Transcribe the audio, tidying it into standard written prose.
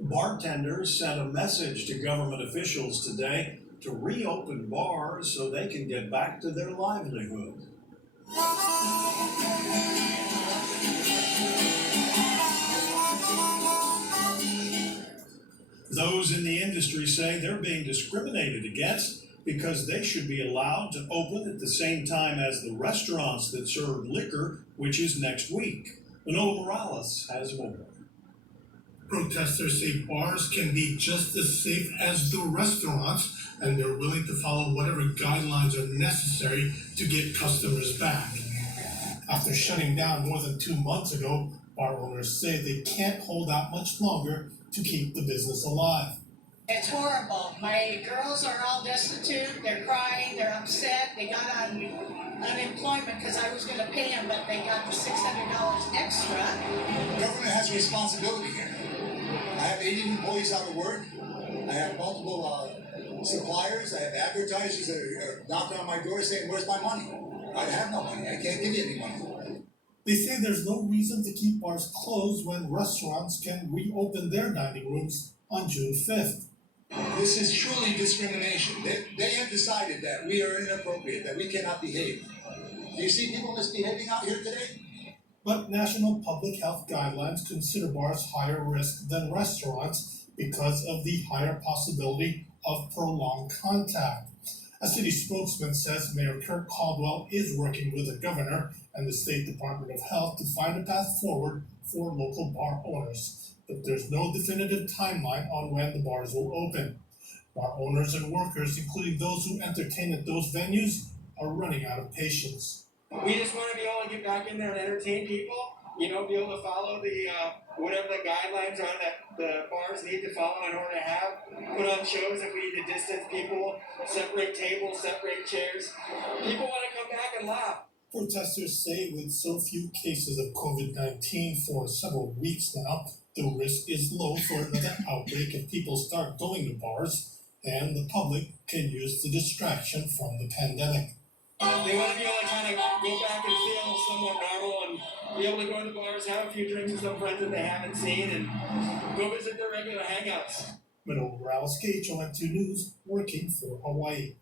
Bartenders sent a message to government officials today to reopen bars so they can get back to their livelihood. Those in the industry say they're being discriminated against because they should be allowed to open at the same time as the restaurants that serve liquor, which is next week. Manolo Morales has more. Protesters say bars can be just as safe as the restaurants, and they're willing to follow whatever guidelines are necessary to get customers back. After shutting down more than 2 months ago, bar owners say they can't hold out much longer to keep the business alive. It's horrible. My girls are all destitute. They're crying. They're upset. They got on unemployment because I was going to pay them, but they got the $600 extra. The government has a responsibility here. I have 80 employees out of work. I have multiple suppliers. I have advertisers that are knocking on my door saying, "Where's my money?" I have no money. I can't give you any money. They say there's no reason to keep bars closed when restaurants can reopen their dining rooms on June 5th. This is truly discrimination. They have decided that we are inappropriate, that we cannot behave. Do you see people misbehaving out here today? But national public health guidelines consider bars higher risk than restaurants because of the higher possibility of prolonged contact. A city spokesman says Mayor Kirk Caldwell is working with the governor and the State Department of Health to find a path forward for local bar owners. But there's no definitive timeline on when the bars will open. Bar owners and workers, including those who entertain at those venues, are running out of patience. We just want to be able to get back in there and entertain people, be able to follow the whatever the guidelines are that the bars need to follow in order to put on shows if we need to distance people, separate tables, separate chairs. People want to come back and laugh. Protesters say with so few cases of COVID-19 for several weeks now, the risk is low for another outbreak if people start going to bars, and the public can use the distraction from the pandemic. They want to be able to kind of go back and feel somewhat normal and be able to go to the bars, have a few drinks with some friends that they haven't seen, and go visit their regular hangouts. Manolo Morales, KHON2 News, working for Hawaii.